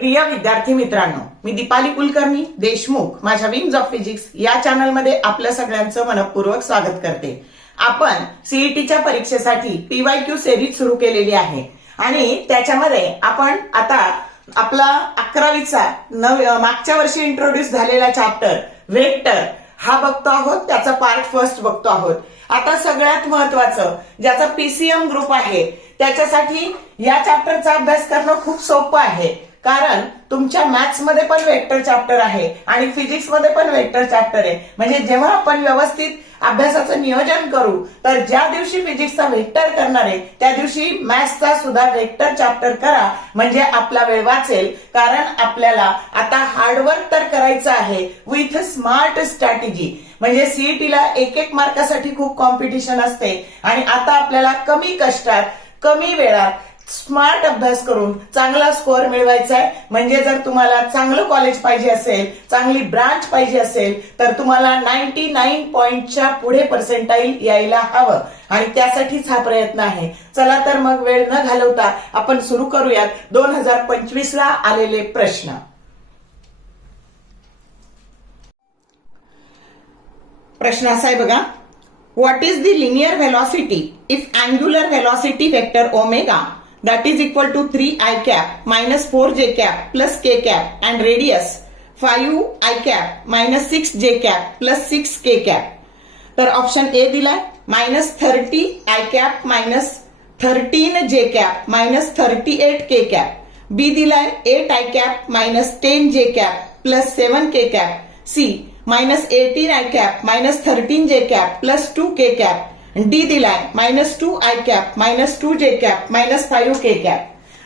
प्रिय विद्यार्थी मित्रांनो, मी दीपाली कुलकर्णी देशमुख माझ्या विंग्स ऑफ फिजिक्स या चॅनलमध्ये आपल्या सगळ्यांचं मनपूर्वक स्वागत करते। आपण सीईटीच्या परीक्षेसाठी पीवायक्यू सिरीज सुरू केलेली आहे आणि त्याच्यामध्ये आपण आता आपला 11वीचा मागच्या वर्षी इंट्रोड्यूस झालेला चॅप्टर वेक्टर हा बघतो आहोत, त्याचा पार्ट फर्स्ट बघतो आहोत। आता सगळ्यात महत्वाचं ज्याचा पीसीएम ग्रुप आहे त्याच्यासाठी या चॅप्टरचा अभ्यास करणं खूप सोपं आहे, कारण तुमच्या मॅथ्स मध्ये पण वेक्टर चॅप्टर आहे आणि फिजिक्स मध्ये पण वेक्टर चॅप्टर आहे। म्हणजे जेव्हा आपण व्यवस्थित अभ्यासाचं नियोजन करू तर ज्या दिवशी फिजिक्सचा वेक्टर करणार आहे त्या दिवशी मॅथ्सचा सुद्धा वेक्टर चॅप्टर करा, म्हणजे आपला वेळ वाचेल। कारण आपल्याला आता हार्डवर्क तर करायचं आहे विथ स्मार्ट स्ट्रॅटेजी। म्हणजे सीईटीला एक मार्कासाठी खूप कॉम्पिटिशन असते आणि आता आपल्याला कमी कष्टात कमी वेळात स्मार्ट अभ्यास करून चांगला स्कोअर मिळवायचा आहे। म्हणजे जर तुम्हाला चांगलं कॉलेज पाहिजे असेल, चांगली ब्रांच पाहिजे असेल तर तुम्हाला 99 पॉइंटच्या पुढे पर्सेंटाईल यायला हवं आणि त्यासाठीच हा प्रयत्न आहे। चला तर मग वेळ न घालवता आपण सुरू करूयात 2025 ला आलेले प्रश्न। प्रश्न असा आहे बघा, what is the linear velocity if angular velocity vector omega that is equal to 3 I cap minus 4 J cap plus K cap and radius 5 I cap minus 6 J cap plus 6 K cap। तर option A दिलाय -30 I cap minus 13 J cap minus 38 K cap, बी दिलाय 8 I cap minus 10 J cap plus 7 K cap, C -18 I cap minus 13 J cap plus 2 K cap, D दिलाय -2 I cap -2 J cap -5 K cap।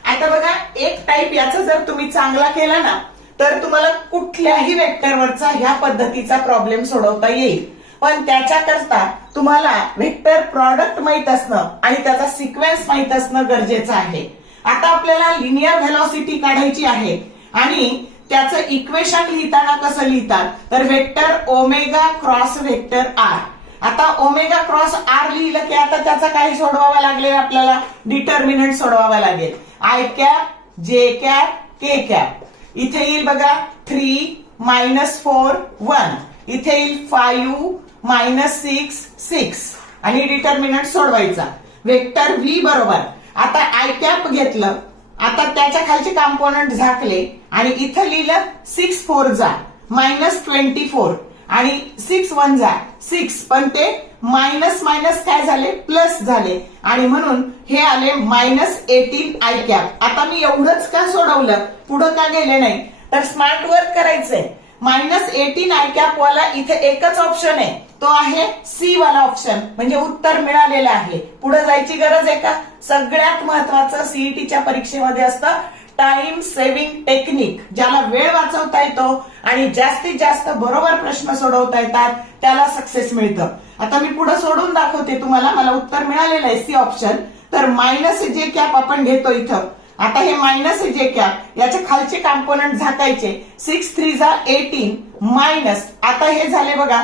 आता बघा, एक type याचा जर तुम्ही चांगला केला ना तर तुम्हाला कुठल्याही वेक्टरवरचा ह्या पद्धतीचा प्रॉब्लेम सोडवता येईल, पण त्याच्याकरता तुम्हाला वेक्टर प्रॉडक्ट माहित असणं आणि त्याचा सिक्वेन्स माहित असणं गरजेचं आहे। आता आपल्याला लिनियर व्हेलॉसिटी काढायची आहे आणि त्याचं इक्वेशन लिहिताना कसं लिहितात तर vector omega cross vector R. आता ओमेगा क्रॉस आर लिहिलं की आता त्याचा काय सोडवावा लागेल, आपल्याला डिटर्मिनंट सोडवावा लागेल। आय कॅप जे कॅप के कॅप इथे येईल बघा 3 -4 1, इथे येईल 5 -6 6 आणि डिटर्मिनंट सोडवायचा। वेक्टर व्ही बरोबर आता आय कॅप घेतलं, आता त्याच्या खालचे कंपोनंट झाकले आणि इथं लिहिलं 6 4 जा -24 आणि 6 1 जा 6, पण ते मायनस काय झाले प्लस झाले आणि म्हणून हे आले -18 I cap। आता मी एवढंच का सोडवलं, पुढे का गेले नाही, तर स्मार्ट वर्क करायचंय। -18 I cap वाला इथे एकच ऑप्शन आहे, तो आहे सी वाला ऑप्शन, म्हणजे उत्तर मिळालेलं आहे। पुढे जायची गरज आहे का? सगळ्यात महत्वाचं सीईटीच्या परीक्षेमध्ये असतं टाइम सेव्हिंग टेक्निक, ज्याला वेळ वाचवता येतो आणि जास्तीत जास्त बरोबर प्रश्न सोडवता येतात त्याला सक्सेस मिळतं। आता मी पुढे सोडून दाखवते तुम्हाला, मला उत्तर मिळालेलं आहे सी ऑप्शन। तर -J cap आपण घेतो इथं। आता हे -J cap याच्या खालचे कंपोनंट झाकायचे, 6 3 जा 18 मायनस, आता हे झाले बघा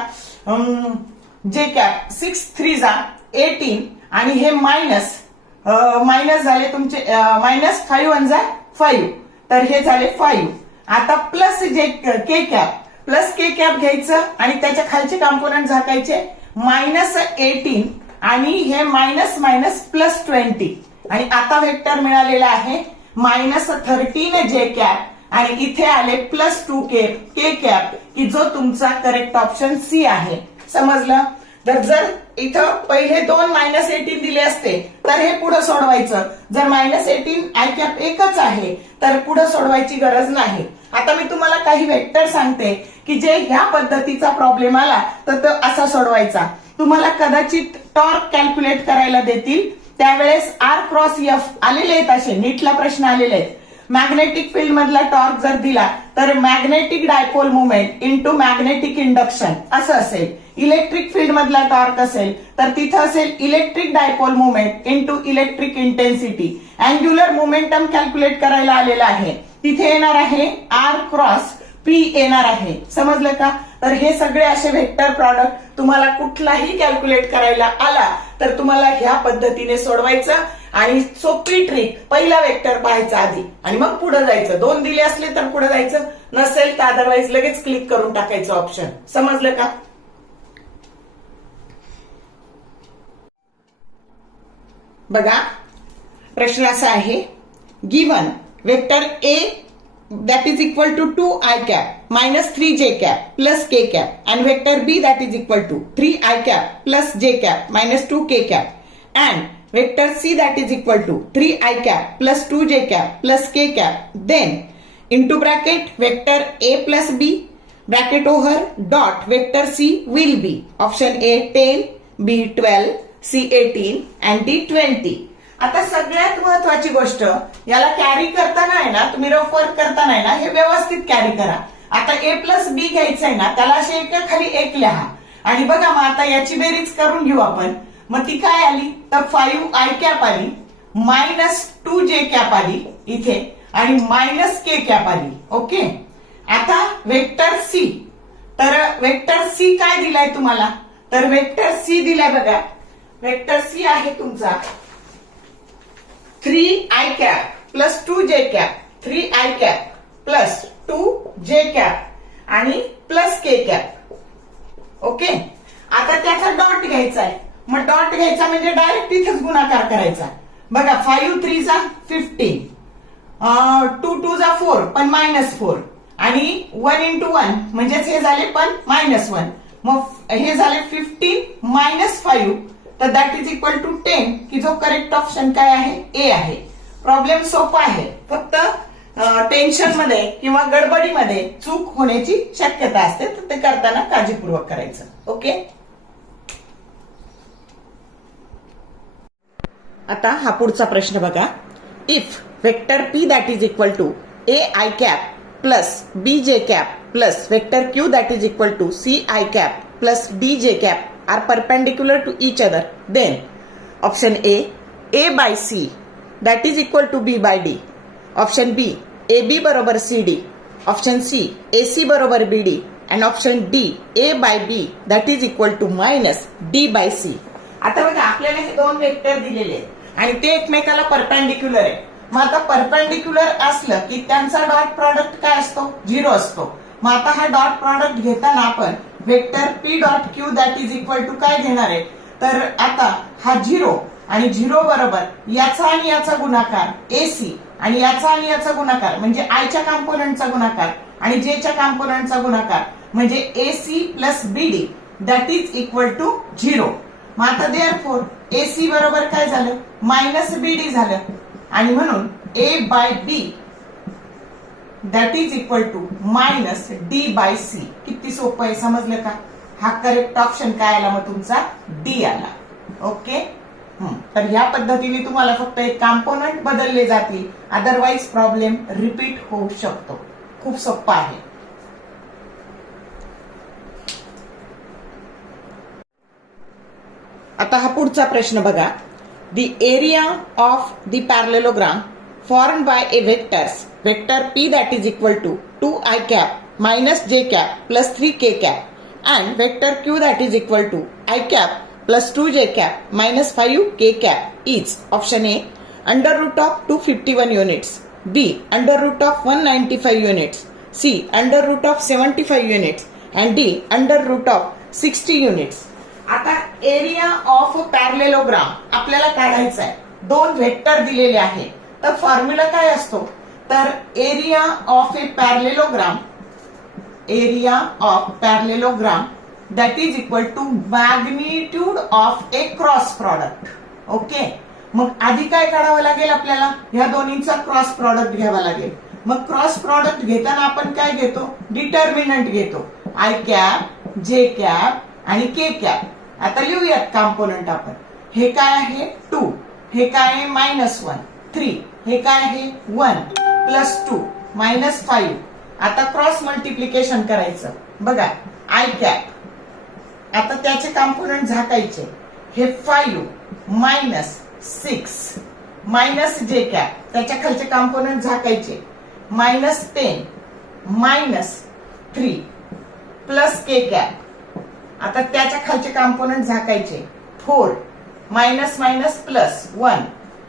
J cap 6 3 जा 18 आणि हे मायनस झाले तुमचे -5 1 जा 5, तर हे झाले 5। आता प्लस के कॅप घ्यायचं आणि त्याच्या खालचे कंपोनंट झाकायचे -18 आणि हे -+20 आणि आता वेक्टर मिळालेला आहे -13 J cap आणि इथे आले +2 K cap, की जो तुमचा करेक्ट ऑप्शन सी आहे। समजलं? तर जर इथं पहिले 2 -18 दिले असते तर हे पुढे सोडवायचं, जर -18 I cap एकच आहे तर पुढे सोडवायची गरज नाही। आता मी तुम्हाला काही वेक्टर सांगते की जे ह्या पद्धतीचा प्रॉब्लेम आला तर तो असा सोडवायचा। तुम्हाला कदाचित टॉर्क कॅल्क्युलेट करायला देतील, त्यावेळेस आर क्रॉस एफ आलेले आहेत, असे नीटला प्रश्न आलेले आहेत। मॅग्नेटिक फील्ड मधला टॉर्क जर दिला तर magnetic dipole movement into magnetic induction असं असेल। इलेक्ट्रिक फील्ड मधला टॉर्क असेल तर तिथं असेल electric dipole movement into electric intensity. Angular momentum calculate करायला आलेला आहे, तिथे येणार आहे आर क्रॉस पी येणार आहे. समजलं का? तर हे सगळे असे व्हेक्टर प्रॉडक्ट तुम्हाला कुठलाही कॅल्क्युलेट करायला आला तर तुम्हाला ह्या पद्धतीने सोडवायचं आणि सोपी ट्रिक, पहिला वेक्टर पाहायचा आधी आणि मग पुढे जायचं. 2 दिले असले तर पुढे जायचं, नसेल तर अदरवाईज लगेच क्लिक करून टाकायचं ऑप्शन. समजलं का? बघा प्रश्न असा आहे, given vector A that is equal to 2i cap minus 3j cap plus k cap and vector b that is equal to 3i cap plus j cap minus 2k cap and vector c that is equal to 3i cap plus 2j cap plus k cap, then into bracket vector a plus b bracket over dot vector c will be option A 10, B 12, C 18 and D 20. आता सगळ्यात महत्वाची गोष्ट, याला carry करताना आहे ना, तुम्ही rough work करताना आहे ना, हे व्यवस्थित कॅरी करा. आता ए प्लस बी घ्यायचं आहे ना, त्याला असे एका खाली एक लिहा आणि बघा मग आता याची बेरीज करून घेऊ आपण. मग ती काय आली तर 5i कॅप आली, मायनस 2j कॅप आली इथे आणि मायनस k कॅप आली. ओके. आता वेक्टर सी, तर वेक्टर सी काय दिलाय तुम्हाला, तर वेक्टर सी दिलाय बघा. वेक्टर सी आहे तुमचा 3i cap plus 2j cap, 3i cap plus 2j cap आणि प्लस k cap. ओके. आता त्याचा डॉट घ्यायचा आहे. मग डॉट घ्यायचा म्हणजे डायरेक्ट इथेच गुणाकार करायचा. बघा 5 3 जा 15, 2 2 जा 4 पण -4 आणि 1 into 1 म्हणजेच हे झाले पण -1. मग हे झाले 15 - 5 तर दॅट इज इक्वल टू 10, की जो करेक्ट ऑप्शन काय आहे, ए आहे. प्रॉब्लेम सोपा आहे, फक्त टेन्शन मध्ये किंवा गडबडीमध्ये चूक होण्याची शक्यता असते, तर ते करताना काळजीपूर्वक करायचं. ओके. आता हा पुढचा प्रश्न बघा. If vector P that is equal to A I cap plus B J cap plus vector Q that is equal to C I cap plus D J cap are perpendicular to each other, then option A by C that is equal to B by D, option B AB बरोबर CD, option C AC बरोबर BD and option D A by B that is equal to minus D by C. आता बघा आपल्याला हे दोन vector दिलेले आहेत आणि ते एकमेकाला परपेंडिक्युलर आहे. मग आता परपेंडिक्युलर असलं की त्यांचा डॉट प्रॉडक्ट काय असतो, 0 असतो. मग आता हा डॉट प्रॉडक्ट घेताना आपण vector P dot Q that is equal to काय घेणार आहे, तर आता हा 0 आणि 0 बरोबर याचा आणि याचा गुणाकार एसी आणि याचा आणि याचा गुणाकार म्हणजे आयच्या कॉम्पोनंटचा गुणाकार आणि जेच्या कॉम्पोनंटचा गुणाकार म्हणजे AC plus BD that is equal to 0. मग आता देअरफॉर एसी बरोबर काय झालं, मायनस बीडी झालं आणि म्हणून A by B that is equal to minus D by C. किती सोपं आहे, समजलं का? हा करेक्ट ऑप्शन काय आला मग तुमचा, डी आला. ओके. तर ह्या पद्धतीने तुम्हाला फक्त एक कॉम्पोनंट बदलले जातील, अदरवाईज प्रॉब्लेम रिपीट होऊ शकतो. खूप सोपं आहे. आता हा पुढचा प्रश्न बघा. The area of the parallelogram formed by a vector p that is equal to 2i cap minus j cap plus 3k cap and vector q that is equal to I cap plus 2j cap minus 5k cap is option A under root of 251 units, B under root of 195 units, C under root of 75 units and D under root of 60 units. आता area of parallelogram आपल्याला काढायचा आहे. दोन vector दिलेले आहे, तर formula काय असतो, तर area of a parallelogram, area of parallelogram that is equal to magnitude of A cross product. Okay. मग आधी काय काढावं लागेल आपल्याला, ह्या दोन्हींचा क्रॉस प्रॉडक्ट घ्यावा लागेल. मग क्रॉस प्रॉडक्ट घेताना आपण काय घेतो, डिटर्मिनंट घेतो, आय कॅप, जे कॅप आणि के कॅप. आता लिहूयात कॉम्पोनंट आपण. हे काय आहे 2, हे काय आहे -1, 3, हे काय आहे 1 प्लस 2 -5. आता क्रॉस मल्टिप्लिकेशन करायचं. बघा आय कॅप, आता त्याचे कॉम्पोनंट झाकायचे. हे 5 -6 मायनस जे कॅप, त्याच्या खालचे कॉम्पोनंट झाकायचे. -10 3 प्लस के कॅप. आता त्याच्या खालचे कॉम्पोनंट झाकायचे. 4 मायनस मायनस प्लस 1.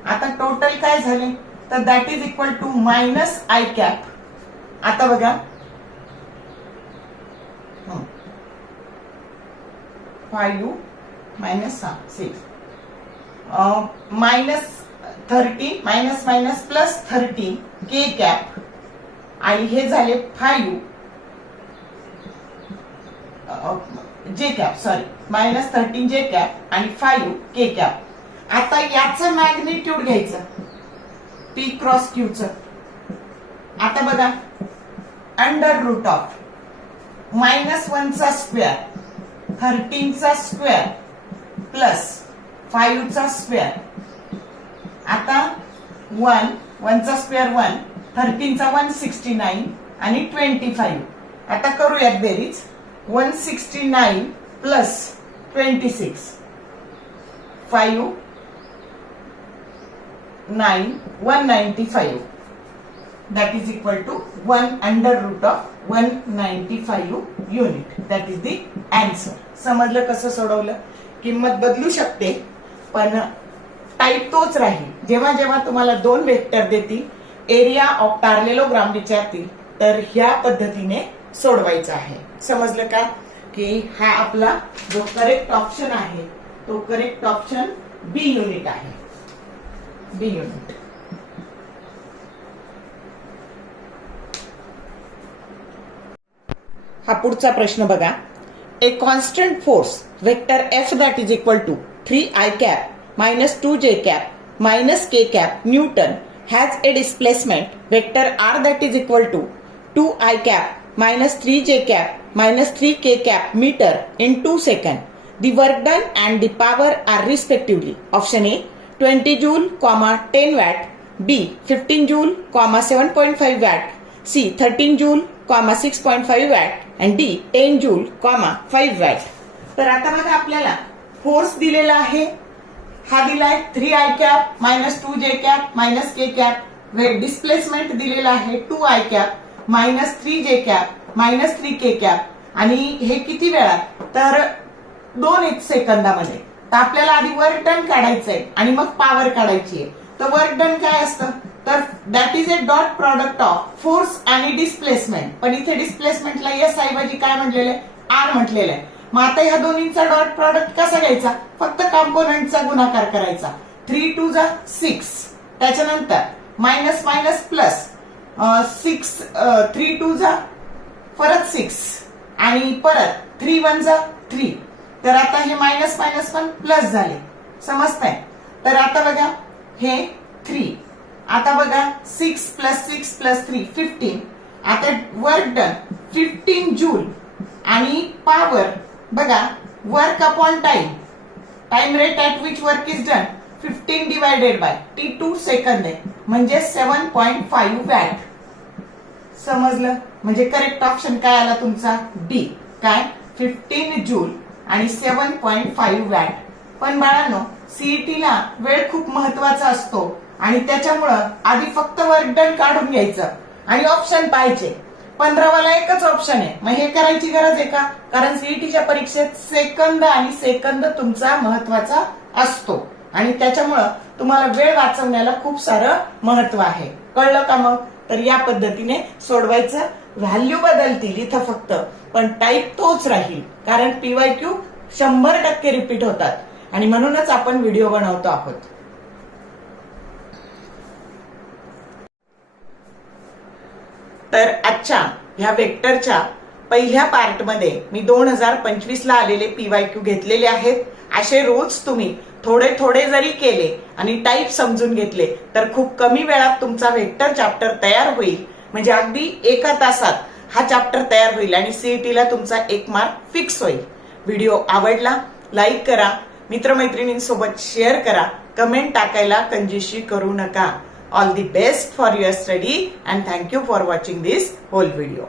आता टोटल काय झाले तर that is equal to minus I cap. आता बघा 5 minus 6 minus 30 minus minus plus 30 K cap आणि हे झाले 5 जे कॅप सॉरी मायनस 13 जे कॅप आणि 5 के कॅप. आता याचं मॅग्निट्यूड घ्यायचं पी क्रॉस क्यूचं. आता बघा अंडर रूट ऑफ -1 चा स्क्वेअर 13 चा स्क्वेअर प्लस 5 चा स्क्वेअर. आता 1 चा स्क्वेअर 1 13 चा 169 आणि 25. आता करूयात बेरीज. 169 plus 26 5 9 195 that is equal to 1 under root of 195 unit. That is the answer. समजलं कसं सोडवलं. किंमत बदलू शकते पण टाईप तोच राहील. जेव्हा जेव्हा तुम्हाला दोन वेक्टर देतील एरिया ऑफ पॅरलेलोग्राम विचारतील तर ह्या पद्धतीने सोडवायचं आहे. समजलं का की हा आपला जो करेक्ट ऑप्शन आहे तो करेक्ट ऑप्शन बी युनिट आहे. B unit. हा पुढचा प्रश्न बघा. A constant force vector F that is equal to 3i cap minus 2j cap minus k cap newton has a displacement vector R that is equal to 2i cap minus 3j cap minus 3k cap metre in 2 second. The work done and the power are respectively option A 20 joule, 10 watt, B 15 joule, 7.5 watt, C 13 joule, 6.5 watt and D 10 joule, 5 watt. तर आता बघा आपल्याला force दिलेला आहे. हा दिलाय 3i cap minus 2j cap minus k cap. Displacement दिलेला आहे 2i cap minus 3j cap minus 3k cap आणि हे किती वेळात तर 2 सेकंदामध्ये. तर आपल्याला आधी वर्क डन काढायचंय आणि मग पॉवर काढायची आहे. तर वर्क डन काय असतं तर that is a dot product of force आणि डिस्प्लेसमेंट. पण इथे डिस्प्लेसमेंटला एस ऐवजी काय म्हटलेलं आहे आर म्हटलेलं आहे. मग आता ह्या दोन्हींचा डॉट प्रॉडक्ट कसा घ्यायचा फक्त कॉम्पोनंटचा गुणाकार करायचा. 3 2 जा 6 त्याच्यानंतर मायनस मायनस प्लस 6 3 2 जा परत 6 आणि परत 3 1 जा 3. तर आता हे मायनस मायनस पण प्लस झाले. समजतंय. तर आता बघा हे 3. आता बघा 6 प्लस 6 प्लस 3 15. आता वर्क डन 15 जूल आणि पॉवर बघा work upon time time rate at which work is done 15 divided by t2 second आहे म्हणजे 7.5 वॅट. समजलं. म्हणजे करेक्ट ऑप्शन काय आला तुमचा डी. काय 15 जूल आणि 7.5 वॅट. पण बाळांनो सीईटीला वेळ खूप महत्वाचा असतो आणि त्याच्यामुळं आधी फक्त वर्क डन काढून घ्यायचं आणि ऑप्शन पाहायचे. 15 वाला एकच ऑप्शन आहे. मग हे करायची गरज आहे का कारण सीईटीच्या परीक्षेत सेकंद आणि सेकंद तुमचा महत्वाचा असतो आणि त्याच्यामुळं तुम्हाला वेळ वाचवण्याला खूप सारं महत्व आहे. कळलं का मग. तर या पद्धतीने सोडवायचं. व्हॅल्यू बदलतील इथं फक्त पण टाईप तोच राहील कारण पीवायक्यू 100% रिपीट होतात आणि म्हणूनच आपण व्हिडिओ बनवतो आहोत. तर आजच्या ह्या वेक्टरच्या पहिल्या पार्टमध्ये मी 2025 ला आलेले पीवायक्यू घेतलेले आहेत. असे रोज तुम्ही थोडे थोडे जरी केले आणि टाईप समजून घेतले तर खूप कमी वेळात तुमचा वेक्टर चॅप्टर तयार होईल. म्हणजे अगदी एका तासात हा चॅप्टर तयार होईल आणि सीईटीला तुमचा 1 मार्क फिक्स होईल. व्हिडिओ आवडला लाईक करा, मित्रमैत्रिणींसोबत शेअर करा, कमेंट टाकायला कंजूसी करू नका. All the best for your study and thank you for watching this whole video.